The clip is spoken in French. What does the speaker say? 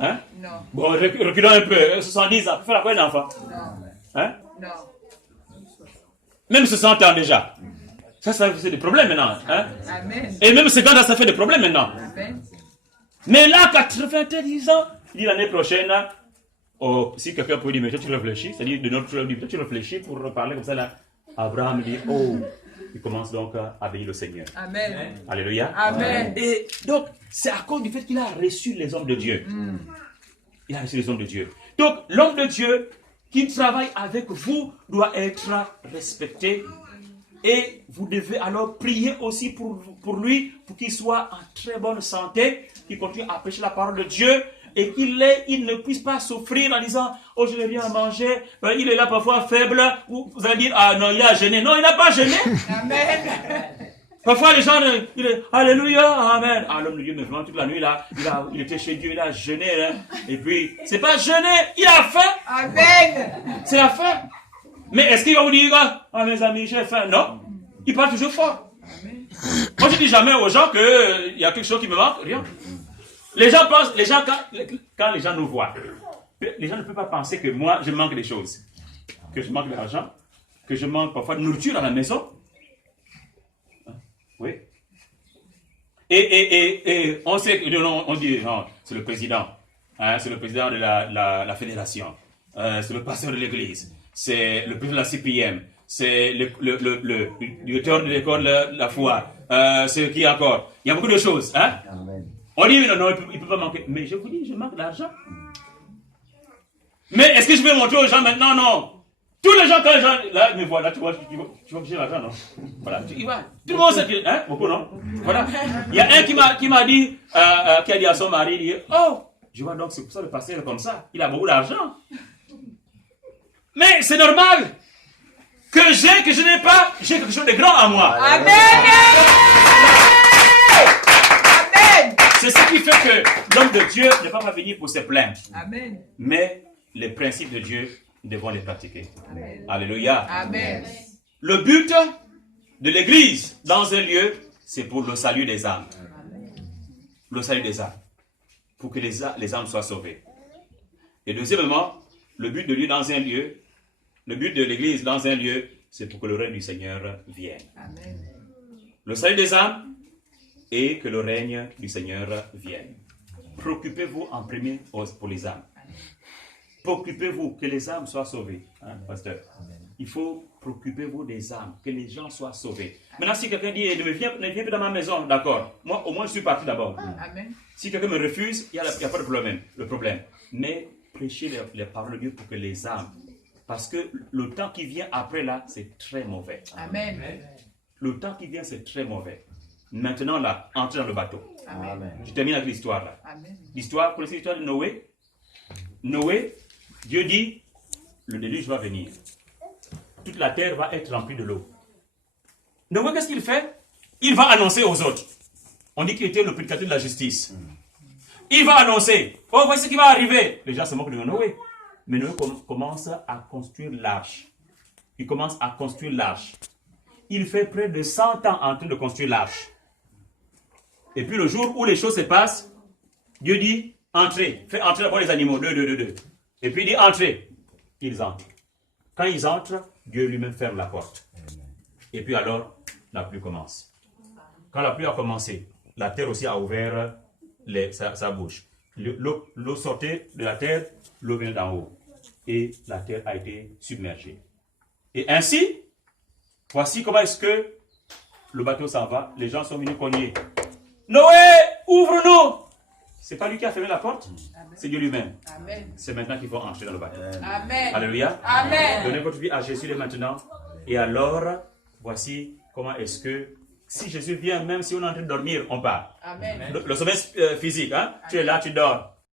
Hein? Non. Bon, reculons un peu. 70 ans, faire quoi un enfant? Non. Hein? Non. Même 60 ans déjà. Ça c'est des problèmes maintenant. Hein? Amen. Et même 50 ans, ça fait des problèmes maintenant. Amen. Mais là, 90 ans, il dit l'année prochaine, oh, si quelqu'un peut dire, mais toi tu réfléchis, c'est-à-dire de notre toi tu réfléchis pour reparler comme ça là. Abraham dit, oh, il commence donc à bénir le Seigneur. Amen. Alléluia. Amen. Et donc, c'est à cause du fait qu'il a reçu les hommes de Dieu. Il a reçu les hommes de Dieu. Donc, l'homme de Dieu qui travaille avec vous doit être respecté. Et vous devez alors prier aussi pour lui, pour qu'il soit en très bonne santé, qu'il continue à prêcher la parole de Dieu, et qu'il ne puisse pas souffrir en disant, oh je n'ai rien à manger, il est là parfois faible, ou vous allez dire, ah non, il a jeûné. Non, il n'a pas jeûné. Amen. Parfois les gens, il est, alléluia, amen. Ah l'homme de Dieu, mais vraiment toute la nuit là, il était chez Dieu, il a jeûné, hein. Et puis, c'est pas jeûner, il a faim. Amen. C'est la faim. Mais est-ce qu'il va vous dire, ah mes amis, j'ai faim? Non. Il parle toujours fort. Amen. Moi je dis jamais aux gens qu'il y a quelque chose qui me manque, rien. Les gens pensent, quand les gens nous voient, les gens ne peuvent pas penser que moi je manque des choses. Que je manque d'argent, que je manque parfois de nourriture à la maison. Oui. Et on sait que, on dit, non, c'est le président. Hein, c'est le président de la fédération. C'est le pasteur de l'église. C'est le président de la CPM. C'est le directeur de l'école de la foi. C'est qui encore? Il y a beaucoup de choses. Hein? Amen. On dit, non, il ne peut pas manquer. Mais je vous dis, je manque d'argent. Mais est-ce que je vais montrer aux gens maintenant? Non. Tous les gens, quand les gens, là, ils me voient, là, tu vois que j'ai l'argent, non? Voilà. Tout le monde sait que, hein? Beaucoup, non? Voilà. Il y a un qui m'a dit, qui a dit à son mari, il dit, oh, je vois donc, c'est pour ça le pasteur est comme ça. Il a beaucoup d'argent. Mais c'est normal. Que je n'ai pas, j'ai quelque chose de grand à moi. Amen. Amen. C'est ce qui fait que l'homme de Dieu ne va pas venir pour se plaindre. Amen. Mais les principes de Dieu, nous devons les pratiquer. Amen. Alléluia. Amen. Le but de l'église dans un lieu, c'est pour le salut des âmes. Le salut des âmes. Pour que les âmes soient sauvées. Et deuxièmement, le but de Dieu dans un lieu, le but de l'église dans un lieu, c'est pour que le règne du Seigneur vienne. Amen. Le salut des âmes et que le règne du Seigneur vienne. Préoccupez-vous en premier pour les âmes. Préoccupez-vous que les âmes soient sauvées. Hein, pasteur? Il faut préoccupez-vous des âmes, que les gens soient sauvés. Maintenant, si quelqu'un dit, ne viens plus dans ma maison, d'accord. Moi, au moins, je suis parti d'abord. Amen. Si quelqu'un me refuse, il n'y a pas de problème. Mais prêchez les paroles de Dieu pour que les âmes. Parce que le temps qui vient après là, c'est très mauvais. Amen. Le temps qui vient, c'est très mauvais. Maintenant là, entrez dans le bateau. Amen. Je termine avec l'histoire là. Amen. L'histoire, vous connaissez l'histoire de Noé? Noé, Dieu dit, le déluge va venir. Toute la terre va être remplie de l'eau. Noé, qu'est-ce qu'il fait? Il va annoncer aux autres. On dit qu'il était le prédicateur de la justice. Il va annoncer, oh, voici ce qui va arriver. Les gens se moquent de Noé. Mais Noé commence à construire l'arche. Il commence à construire l'arche. Il fait près de 100 ans en train de construire l'arche. Et puis le jour où les choses se passent, Dieu dit, entrez, fais entrer d'abord les animaux, deux. Et puis il dit, entrez. Ils entrent. Quand ils entrent, Dieu lui-même ferme la porte. Et puis alors, la pluie commence. Quand la pluie a commencé, la terre aussi a ouvert sa bouche. L'eau sortait de la terre, l'eau venait d'en haut. Et la terre a été submergée. Et ainsi, voici comment est-ce que le bateau s'en va. Les gens sont venus cogner. Noé, ouvre-nous! C'est pas lui qui a fermé la porte, c'est Dieu lui-même. C'est maintenant qu'il faut entrer dans le bateau. Amen. Alléluia. Amen. Donnez votre vie à Jésus dès maintenant. Et alors, voici comment est-ce que, si Jésus vient, même si on est en train de dormir, on part. Amen. Le sommeil physique, hein? Tu es là, tu dors.